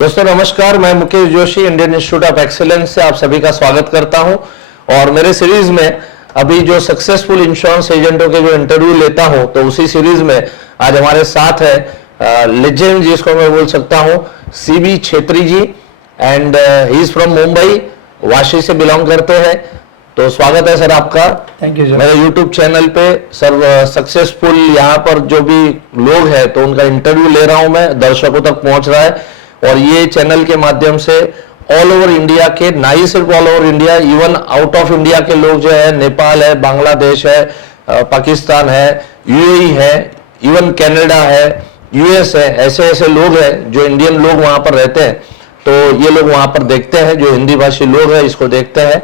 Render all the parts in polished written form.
दोस्तों नमस्कार, मैं Mukesh Joshi Indian institute of excellence से आप सभी का स्वागत करता हूं। और मेरे सीरीज में अभी जो सक्सेसफुल इंश्योरेंस एजेंटों के जो इंटरव्यू लेता हूं, तो उसी सीरीज में आज हमारे साथ है लेजेंड, जिसको मैं बोल सकता हूं CB Chhetri ji, and he is from Mumbai, Vashi से बिलोंग करते हैं। तो स्वागत है सर आपका। Thank you sir. मेरे यूट्यूब चैनल पे सर सक्सेसफुल यहाँ पर जो भी लोग हैं तो उनका इंटरव्यू ले रहा हूं मैं, दर्शकों तक पहुंच रहा है। और ये चैनल के माध्यम से ऑल ओवर इंडिया के, ना ही सिर्फ all over India, even out of India के लोग जो है, नेपाल है, बांग्लादेश है, पाकिस्तान है, यूएई है, इवन कनाडा है, यूएस है, ऐसे ऐसे लोग हैं जो इंडियन लोग वहां पर रहते हैं, तो ये लोग वहां पर देखते हैं, जो हिंदी भाषी लोग हैं इसको देखते हैं।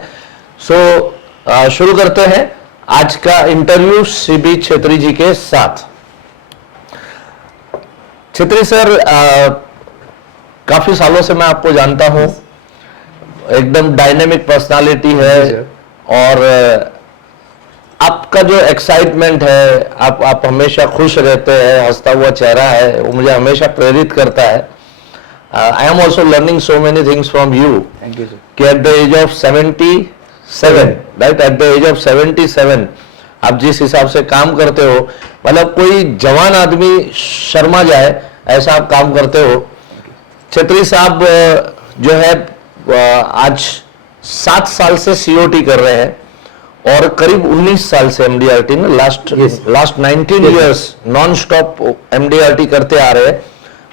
सो शुरू करते हैं आज का इंटरव्यू सीबी छेत्री जी के साथ। छेत्री सर, काफी सालों से मैं आपको जानता हूं, एकदम डायनेमिक पर्सनालिटी है, और आपका जो एक्साइटमेंट है, आप हमेशा खुश रहते हैं, हंसता हुआ चेहरा है, वो मुझे हमेशा प्रेरित करता है। I am also learning so many things from you. Thank you sir. कि at the age of 77, right, at the age of 77 आप जिस हिसाब से काम करते हो, मतलब कोई जवान आदमी शर्मा जाए ऐसा आप काम करते हो। छेत्री साहब जो है आज 7 साल से सीओटी कर रहे हैं और करीब 19 साल से एमडीआरटी में, last 19 years non stop MDRT करते आ रहे हैं,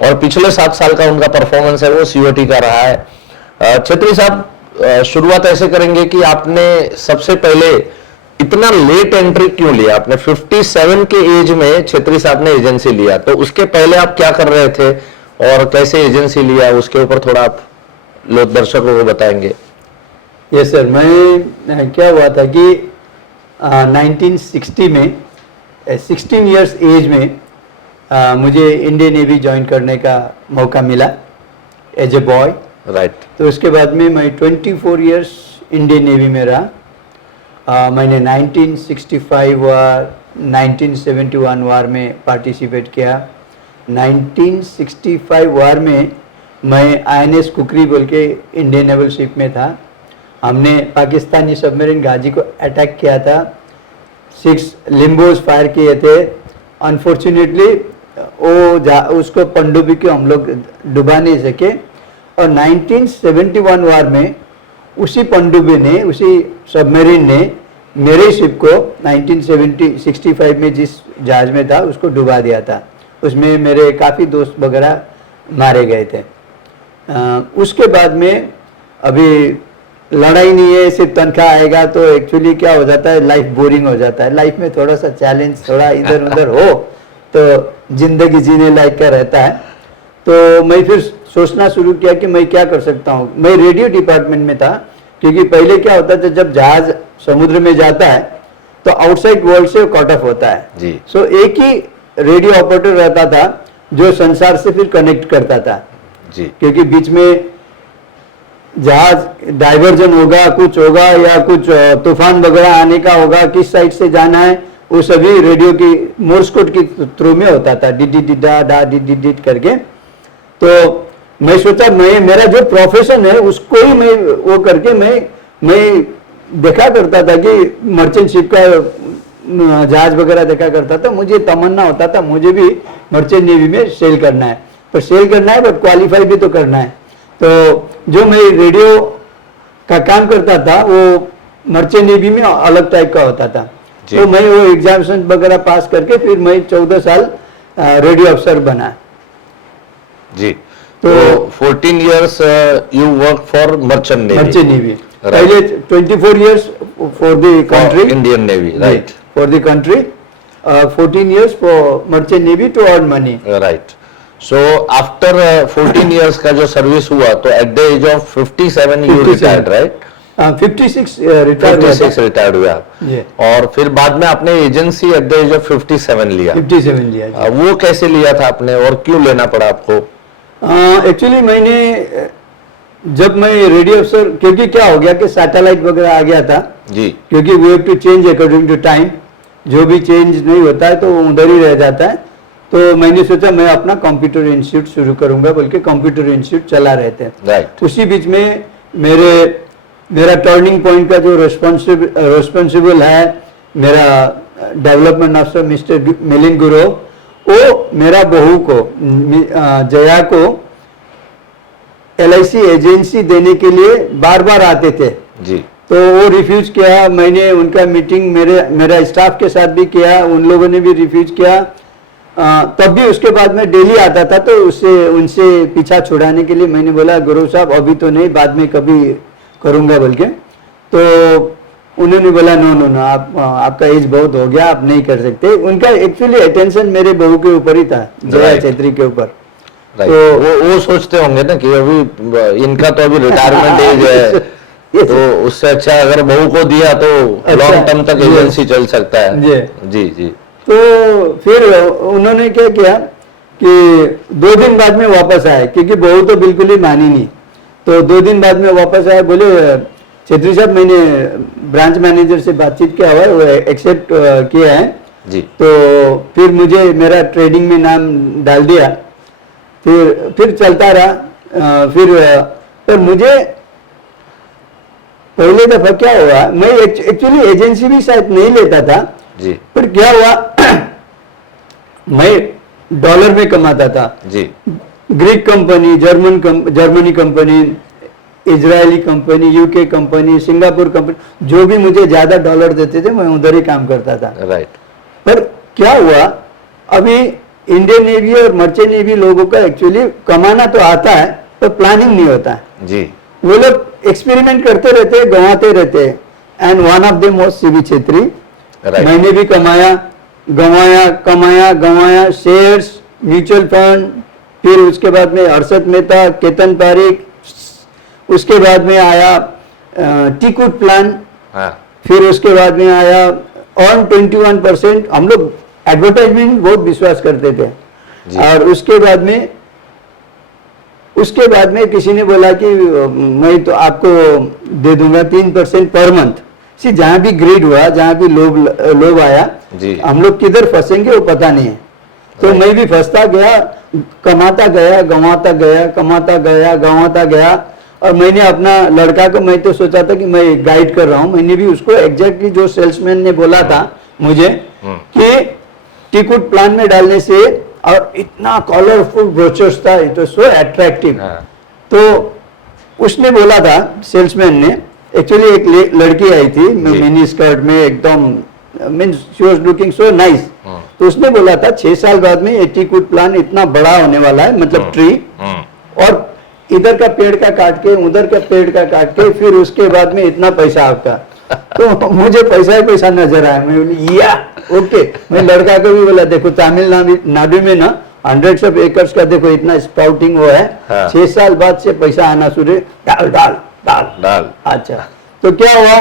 और पिछले 7 साल का उनका परफॉर्मेंस है वो सीओटी का रहा है। छेत्री साहब, शुरुआत ऐसे करेंगे कि आपने सबसे पहले इतना लेट एंट्री क्यों लिया? आपने 57 के एज में छेत्री साहब ने एजेंसी लिया, तो उसके पहले आप क्या कर रहे थे और कैसे एजेंसी लिया, उसके ऊपर थोड़ा आप लोग दर्शकों को बताएंगे। यस सर, मैं क्या हुआ था कि 1960 में 16 इयर्स एज में मुझे इंडियन नेवी ज्वाइन करने का मौका मिला एज ए बॉय। राइट। तो उसके बाद में मैं 24 इयर्स इंडियन नेवी में रहा। मैंने 1965 वार, 1971 वार में पार्टिसिपेट किया। 1965 वार में मैं INS कुकरी बोल के इंडियन नेवल शिप में था। हमने पाकिस्तानी सबमरीन गाजी को अटैक किया था, 6 लिम्बोज फायर किए थे। अनफॉर्चुनेटली उसको पनडुब्बी को हम लोग डुबा नहीं सके, और 1971 वार में उसी पनडुब्बी ने, उसी सबमरीन ने मेरे शिप को 1965 में जिस जहाज में था उसको डुबा दिया था। उसमें मेरे काफ़ी दोस्त वगैरह मारे गए थे। उसके बाद में अभी लड़ाई नहीं है, सिर्फ तनख्वाह आएगा, तो एक्चुअली क्या हो जाता है, लाइफ बोरिंग हो जाता है। लाइफ में थोड़ा सा चैलेंज, थोड़ा इधर उधर हो तो जिंदगी जीने लायक का रहता है। तो मैं फिर सोचना शुरू किया कि मैं क्या कर सकता हूँ। मैं रेडियो डिपार्टमेंट में था, क्योंकि पहले क्या होता था, जब जहाज समुद्र में जाता है तो आउटसाइड वर्ल्ड से कट ऑफ होता है जी। सो एक ही रेडियो ऑपरेटर रहता था जो संसार से फिर कनेक्ट करता था जी, क्योंकि बीच में जहाज डाइवर्जन होगा, कुछ होगा, या कुछ तूफान वगैरह आने का होगा, किस साइड से जाना है, वो सभी रेडियो की मोर्स कोड की थ्रू में होता था, डी डी डी डा डा डी डी डी करके। तो मैं सोचा मेरा जो प्रोफेशन है उसको ही मैं वो करके मैं देखा करता था कि मर्चेंट शिप का जहाज वगैरह देखा करता था। मुझे तमन्ना होता था मुझे भी मर्चेंट नेवी में सेल करना है, पर सेल करना है बट क्वालिफाई भी तो करना है। तो जो मैं रेडियो का काम करता था वो मर्चेंट नेवी में अलग टाइप का होता था। तो मैं वो एग्जामिनेशन वगैरह पास करके फिर मैं 14 साल रेडियो अफसर बना जी। तो 14 years you work for merchant navy. पहले 24 years for the country, Indian Navy, right? For the country, 14 years for merchant navy to earn money. Right. So after 14 years का जो सर्विस हुआ, तो at the age of 57 you retired, right? 56 retired हुआ। और फिर बाद में आपने agency at the age of 57 लिया। 57 लिया। वो कैसे लिया था आपने और क्यों लेना पड़ा आपको? एक्चुअली मैंने जब मैं रेडियो अफसर, क्योंकि क्या हो गया कि सैटेलाइट वगैरह आ गया था जी, क्योंकि we have to change according to time, जो भी चेंज नहीं होता है तो उधर ही रह जाता है। तो मैंने सोचा मैं अपना कंप्यूटर इंस्टीट्यूट शुरू करूंगा बोल के कंप्यूटर इंस्टीट्यूट चला रहे थे। राइट। उसी बीच में मेरा टर्निंग पॉइंट का जो रिस्पॉन्सिबल है, मेरा डेवलपमेंट ऑफिसर मिस्टर मिलिंद गुरु, वो मेरा बहू को जया को LIC एजेंसी देने के लिए बार बार आते थे जी। तो वो रिफ्यूज किया। मैंने उनका मीटिंग मेरा स्टाफ के साथ भी किया, उन लोगों ने भी रिफ्यूज किया। तब भी उसके बाद में डेली आता था, तो उनसे पीछा छुड़ाने के लिए मैंने बोला गुरु साहब अभी तो नहीं, बाद में कभी करूंगा बोल के। तो उन्होंने बोला नो आपका एज बहुत हो गया, आप नहीं कर सकते। उनका एक्चुअली अटेंशन मेरे बहू के ऊपर ही था, जया छेत्री के ऊपर। तो वो सोचते होंगे ना कि अभी इनका तो अभी रिटायरमेंट एज है, तो उससे अच्छा अगर बहू को दिया तो लॉन्ग टर्म तक एजेंसी चल सकता है। जी जी। तो फिर उन्होंने क्या किया कि 2 दिन बाद में वापस आए, क्योंकि बहू तो बिल्कुल ही मानी नहीं। तो 2 दिन बाद में वापस आए, बोले छेत्री साहब मैंने ब्रांच मैनेजर से बातचीत किया हुआ है, वो एक्सेप्ट किया है जी। तो फिर मुझे मेरा ट्रेडिंग में नाम डाल दिया। फिर चलता रहा। फिर मुझे पहले दफा क्या हुआ, मैं एक्चुअली एजेंसी भी शायद नहीं लेता था जी। फिर क्या हुआ मैं डॉलर में कमाता था जी। Greek company, Germany company, Israeli company, UK company, Singapore company, जो भी मुझे ज्यादा डॉलर देते थे मैं उधर ही काम करता था। राइट। पर क्या हुआ, अभी इंडियन नेवी और मर्चेंट नेवी लोगों का एक्चुअली कमाना तो आता है पर प्लानिंग नहीं होता है। जी। वो लोग एक्सपेरिमेंट करते रहते, गंवाते रहते। And one of the most CB Chhetri, मैंने भी गंवाया शेयर्स, म्यूचुअल फंड, फिर उसके बाद में हर्षद मेहता, केतन पारिक, उसके बाद में आया टिकट प्लान, फिर उसके बाद में आया ऑन 21%। हम लोग एडवर्टाइजमेंट बहुत विश्वास करते थे। और उसके बाद में किसी ने बोला कि मैं तो आपको दे दूंगा 3% पर मंथ। जहां भी ग्रेड हुआ, जहां भी लोभ आया, हम लोग किधर फंसेंगे वो पता नहीं है। तो मैं भी फंसता गया, कमाता गया, गंवाता गया, कमाता गया, गंवाता गया। और मैंने अपना लड़का को, मैं तो सोचा था कि मैं गाइड कर रहा हूं, मैंने भी उसको एग्जैक्टली जो सेल्समैन ने बोला था मुझे कि टिकट प्लान में डालने से, और इतना कलरफुल ब्रोचर्स था, इट वाज सो अट्रैक्टिव। तो उसने बोला था सेल्समैन ने, एक्चुअली एक लड़की आई थी मिनी स्कर्ट में, एकदम means she was looking so nice. तो उसने बोला था 6 साल बाद में ये टिकट प्लान इतना बड़ा होने वाला है, मतलब ट्री, और इधर का पेड़ का काट के उधर का पेड़ का काट के फिर उसके बाद में इतना पैसा आपका। तो मुझे पैसा ही पैसा नजर आया। मैं बोली या ओके। मैं लड़का को भी बोला देखो तमिलनाडु में ना 100 ऑफ एकर्स का देखो इतना स्पाउटिंग वो है, 6 साल बाद से पैसा आना शुरू, डाल डाल डाल डाल। अच्छा, तो क्या हुआ,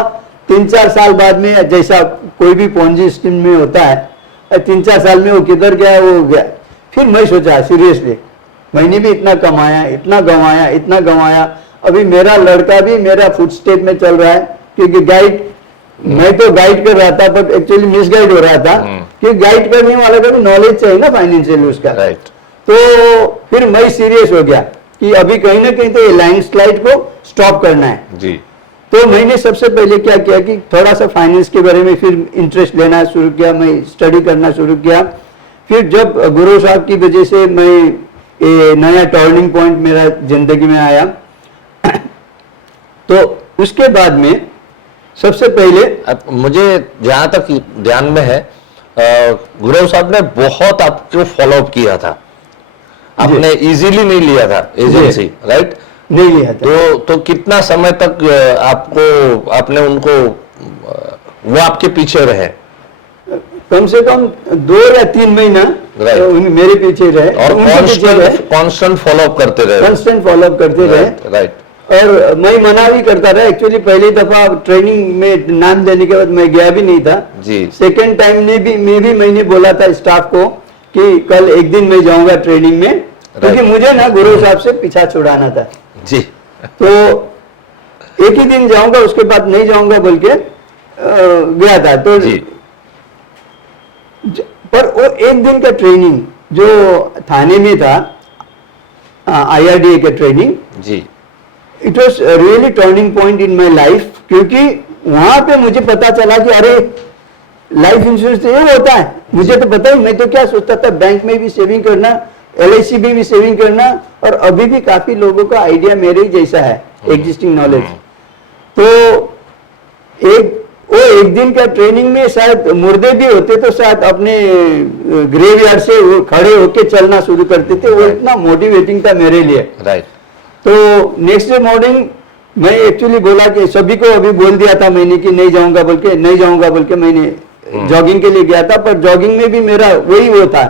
3-4 साल बाद में, जैसा कोई भी पोंजी स्कीम में होता है, 3-4 साल में वो किधर गया, वो गया। फिर मैं सोचा सीरियसली, मैंने भी इतना कमाया, इतना गंवाया। अभी मेरा लड़का भी मेरा फुटस्टेप में चल रहा है, क्योंकि गाइड, मैं तो गाइड कर रहा था बट एक्चुअली मिसगाइड हो रहा था, क्योंकि गाइड करने वाले का भी नॉलेज चाहिए ना फाइनेंशियल उसका। तो फिर मैं सीरियस हो गया कि अभी कहीं ना कहीं तो ये लैंडस्लाइड को स्टॉप करना है जी। तो मैंने सबसे पहले क्या किया कि थोड़ा सा फाइनेंस के बारे में फिर इंटरेस्ट लेना शुरू किया, मैं स्टडी करना शुरू किया। फिर जब गुरु साहब की वजह से मैं ये नया टर्निंग पॉइंट मेरा जिंदगी में आया, तो उसके बाद में सबसे पहले मुझे जहां तक ध्यान में है, गुरु साहब ने बहुत आपको फॉलोअप किया था, आपने इजीली नहीं लिया था एजेंसी, राइट? नहीं लिया था। तो कितना समय तक आपको, आपने उनको, वो आपके पीछे रहे? कम से कम 2 या 3 महीना मेरे पीछे रहे, और कांस्टेंट फॉलोअप करते रहे, कांस्टेंट फॉलोअप करते रहे, राइट। और मैं मना भी करता रहा। एक्चुअली पहली दफा ट्रेनिंग में नाम देने के बाद मैं गया भी नहीं था जी। सेकेंड टाइम मैंने बोला था स्टाफ को कि कल एक दिन मैं जाऊंगा ट्रेनिंग में, क्योंकि मुझे ना गुरु साहब से पीछा छुड़ाना था जी। तो एक ही दिन जाऊंगा, उसके बाद नहीं जाऊंगा बोल के गया था। तो जी। पर वो एक दिन का ट्रेनिंग जो थाने में था IRDA का ट्रेनिंग, जी it was really turning point in my life, क्योंकि वहां पे मुझे पता चला कि अरे लाइफ इंश्योरेंस तो ये होता है। मुझे तो पता ही, मैं तो क्या सोचता था बैंक में भी सेविंग करना, LIC में भी सेविंग करना, और अभी भी काफी लोगों का आइडिया मेरे ही जैसा है, एग्जिस्टिंग नॉलेज। तो एक दिन का ट्रेनिंग में शायद मुर्दे भी होते तो शायद अपने ग्रेवयार्ड से वो खड़े होके चलना शुरू करते थे। वो इतना मोटिवेटिंग था मेरे लिए। राइट। तो नेक्स्ट डे मॉर्निंग मैं एक्चुअली बोला कि सभी को अभी बोल दिया था मैंने कि नहीं जाऊंगा बोल के मैंने जॉगिंग के लिए गया था। पर जॉगिंग में भी मेरा वही वो था,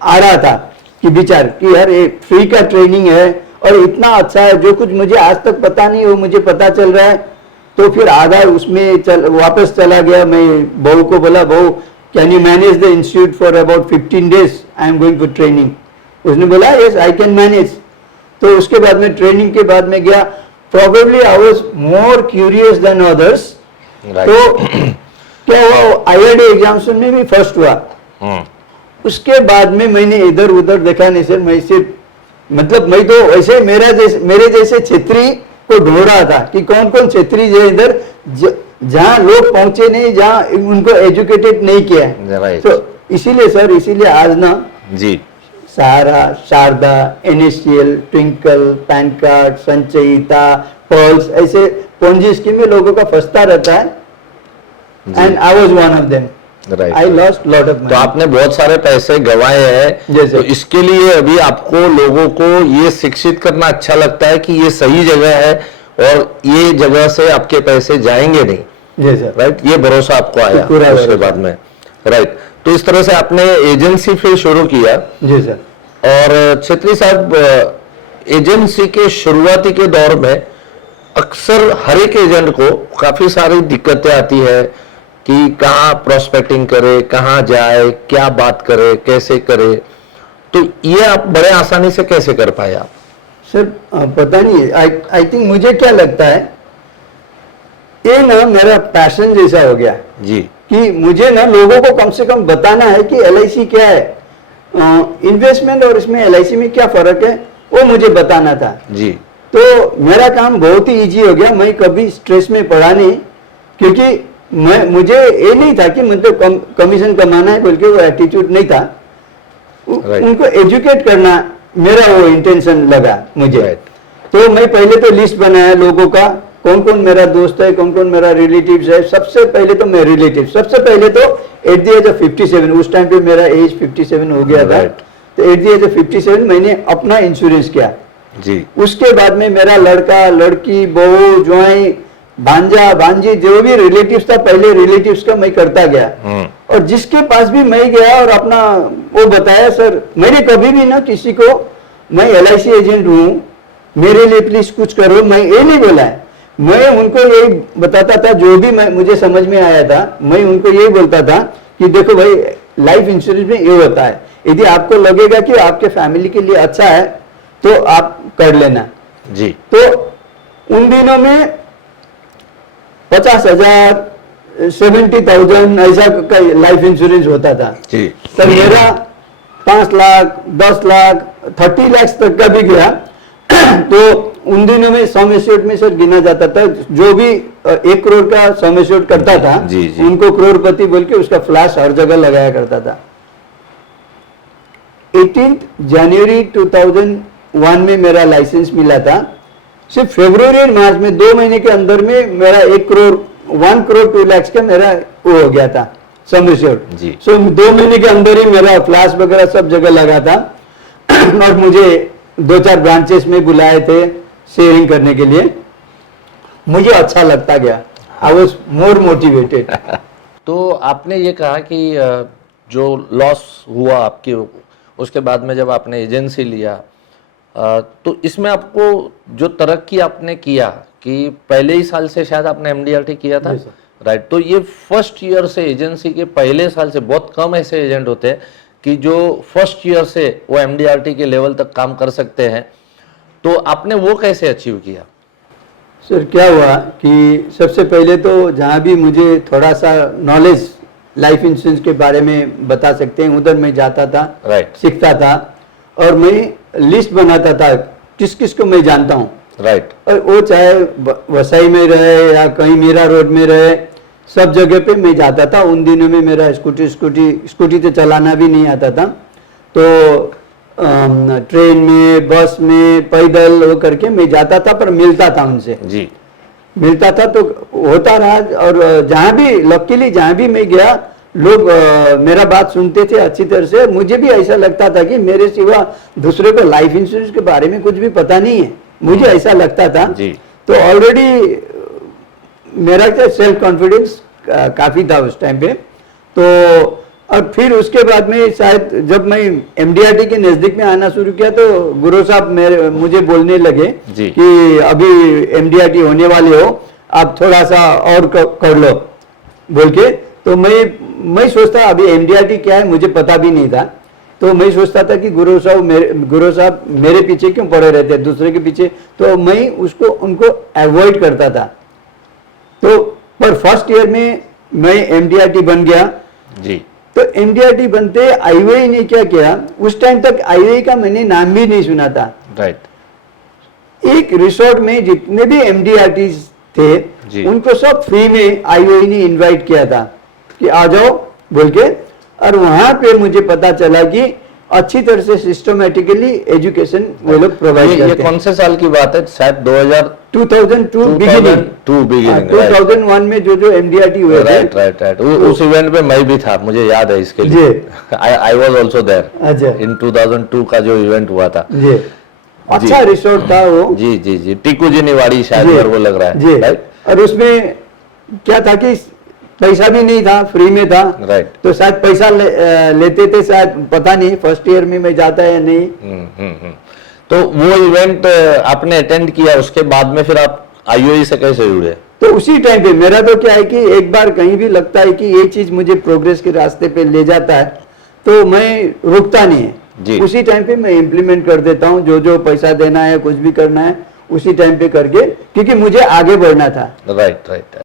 आ रहा था कि विचार कि यार एक फ्री का ट्रेनिंग है और इतना अच्छा है, जो कुछ मुझे आज तक पता नहीं वो मुझे पता चल रहा है। तो फिर आधा उसमें वापस चला गया। मैं बहू को बोला, बहू can you manage the institute for about 15 days, I am going for training. उसने बोला यस आई कैन मैनेज। तो उसके बाद में ट्रेनिंग के बाद में गया। Probably I was more curious than others. तो क्या हुआ, IRDA एग्जामिनेशन में भी फर्स्ट हुआ। उसके बाद में मैंने इधर उधर देखा नहीं सर, मैं सिर्फ मतलब मैं तो ऐसे मेरे जैसे छेत्री को ढूंढ रहा था कि कौन कौन छेत्री जो इधर जहाँ लोग पहुंचे नहीं, जहाँ उनको एजुकेटेड नहीं किया है। Right. तो इसीलिए आज ना जी Sahara, Sharda, NSCL, Twinkle, PAN card, Sanchayita, Pearls, ऐसे पोंजी स्कीम में लोगों का फंसता रहता है। And I was one of them. Right. I lost lot of money. तो आपने बहुत सारे पैसे गंवाए हैं। Yes, sir. तो इसके लिए अभी आपको लोगों को ये शिक्षित करना अच्छा लगता है कि ये सही जगह है और ये जगह से आपके पैसे जाएंगे नहीं। जी सर। राइट, ये भरोसा आपको आया पूरा उसके भरोसा। बाद में। राइट। तो इस तरह से आपने एजेंसी फिर शुरू किया। जी सर। और छेत्री साहब, एजेंसी के शुरुआती के दौर में अक्सर हर एक एजेंट को काफी सारी दिक्कतें आती है कि कहाँ प्रोस्पेक्टिंग करे, कहाँ जाए, क्या बात करे, कैसे करे। तो ये आप बड़े आसानी से कैसे कर पाए आप? सर पता नहीं, आई थिंक मुझे क्या लगता है, ये ना मेरा पैशन जैसा हो गया जी कि मुझे ना लोगों को कम से कम बताना है कि LIC क्या है, इन्वेस्टमेंट और इसमें LIC में क्या फर्क है, वो मुझे बताना था। जी। तो मेरा काम बहुत ही इजी हो गया। मैं कभी स्ट्रेस में पड़ा नहीं, क्योंकि मुझे ये नहीं था कि मतलब कमीशन कमाना है बोल के वो एटीट्यूड नहीं था। Right. उनको एजुकेट करना मेरा वो इंटेंशन लगा मुझे। Right. तो मैं पहले तो लिस्ट बनाया लोगों का, कौन कौन मेरा दोस्त है, कौन कौन मेरा रिलेटिव्स है। सबसे पहले तो मैं रिलेटिव, सबसे पहले तो एट द एज ऑफ 57, उस टाइम पे मेरा एज 57 हो गया था। Right. तो एट द एज ऑफ 57 मैंने अपना इंश्योरेंस किया। जी। उसके बाद में मेरा लड़का, लड़की, बहू, ज्वाई, भांजा, भांजी, जो भी रिलेटिव्स था, पहले रिलेटिव्स का मैं करता गया। और जिसके पास भी मैं गया और अपना वो बताया, सर मैंने कभी भी ना किसी को मैं LIC एजेंट हूँ, मेरे लिए प्लीज कुछ करो, मैं ये नहीं बोला है। मैं उनको यही बताता था, जो भी मुझे समझ में आया था, मैं उनको यही बोलता था कि देखो भाई, लाइफ इंश्योरेंस में ये होता है, यदि आपको लगेगा कि आपके फैमिली के लिए अच्छा है तो आप कर लेना। जी। तो उन दिनों में 50,000, 70,000 ऐसा का लाइफ इंश्योरेंस होता था। जी। सर मेरा 5 लाख, 10 लाख, 30 लाख तक का भी गया। तो उन दिनों में सम एश्योर्ड में सर गिना जाता था, जो भी 1 करोड़ का सम एश्योर्ड करता था, जी, जी। उनको करोड़पति बोल के उसका फ्लैश हर जगह लगाया करता था। 18 जनवरी 2001 में मेरा लाइसेंस मिला था। सिर्फ फरवरी और मार्च में 2 महीने के अंदर में मेरा 1 करोड़ 2 लाख का मेरा वो हो गया था सम एश्योर्ड। जी। सो 2 महीने के अंदर ही मेरा फ्लैश वगैरह सब जगह लगा था। और मुझे 2-4 ब्रांचेस में बुलाए थे शेयरिंग करने के लिए। मुझे अच्छा लगता गया, आई वॉज मोर मोटिवेटेड। तो आपने ये कहा कि जो लॉस हुआ आपके, उसके बाद में जब आपने एजेंसी लिया, तो इसमें आपको जो तरक्की आपने किया कि पहले ही साल से शायद आपने MDRT किया था। राइट। तो ये फर्स्ट ईयर से, एजेंसी के पहले साल से, बहुत कम ऐसे एजेंट होते हैं कि जो फर्स्ट ईयर से वो MDRT के लेवल तक काम कर सकते हैं। तो आपने वो कैसे अचीव किया? सर क्या हुआ कि सबसे पहले तो जहाँ भी मुझे थोड़ा सा नॉलेज लाइफ इंश्योरेंस के बारे में बता सकते हैं, उधर मैं जाता था, राइट सीखता था और मैं लिस्ट बनाता था किस किस को मैं जानता हूँ। राइट और वो चाहे वसई में रहे या कहीं मीरा रोड में रहे, सब जगह पे मैं जाता था। उन दिनों में मेरा स्कूटी तो चलाना भी नहीं आता था, तो ट्रेन में, बस में, पैदल वो करके मैं जाता था, पर मिलता था उनसे, जी मिलता था तो होता रहा। और जहाँ भी लकीली जहाँ भी मैं गया, लोग मेरा बात सुनते थे अच्छी तरह से। मुझे भी ऐसा लगता था कि मेरे सिवा दूसरे को लाइफ इंश्योरेंस के बारे में कुछ भी पता नहीं है, मुझे ऐसा लगता था। जी तो ऑलरेडी मेरा क्या सेल्फ कॉन्फिडेंस काफ़ी था उस टाइम पे। तो और फिर उसके बाद में शायद जब मैं एमडीआरटी के नज़दीक में आना शुरू किया, तो गुरु साहब मुझे बोलने लगे जी। कि अभी एमडीआरटी होने वाले हो, आप थोड़ा सा और कर लो बोल के। तो मैं सोचता अभी एमडीआरटी क्या है मुझे पता भी नहीं था। तो मैं सोचता था कि गुरु साहब मेरे पीछे क्यों पड़े रहते हैं, दूसरे के पीछे। तो मैं उनको अवॉइड करता था। तो पर फर्स्ट ईयर में मैं एमडीआरटी बन गया जी तो एमडीआरटी बनते आईओआई ने क्या किया, उस टाइम तक आईओआई का मैंने नाम भी नहीं सुना था। राइट एक रिसोर्ट में जितने भी एमडीआरटी जी। थे उनको सब फ्री में आईओआई ने इनवाइट किया था कि आ जाओ बोल के। और वहां पे मुझे पता चला कि अच्छी तरह से सिस्टमेटिकली एजुकेशन वो लोग प्रोवाइड ये करते हैं। कौन से साल की बात है? शायद 2002 बिगिनिंग 2002 बिगिनिंग 2001 में जो एमडीआरटी हुए थे। राइट राइट राइट उस इवेंट में मैं भी था, मुझे याद है इसके लिए। आई वाज आल्सो देयर अच्छा इन 2002 का जो इवेंट हुआ था। जी, अच्छा रिसोर्ट था वो। जी जी जी, टीकू जी निवाड़ी शायद मेरे को लग रहा है। जी राइट और उसमें क्या था कि पैसा भी नहीं था, फ्री में था। राइट तो शायद पैसा लेते थे, शायद पता नहीं फर्स्ट ईयर में मैं जाता है नहीं। तो वो इवेंट आपने अटेंड किया, उसके बाद में फिर आप आईओई से कैसे जुड़े? तो उसी टाइम पे मेरा तो क्या है कि एक बार कहीं भी लगता है कि ये चीज मुझे प्रोग्रेस के रास्ते पे ले जाता है तो मैं रुकता नहीं जी। है। उसी टाइम पे मैं इम्प्लीमेंट कर देता हूँ, जो पैसा देना है, कुछ भी करना है उसी टाइम पे करके, क्योंकि मुझे आगे बढ़ना था। Right right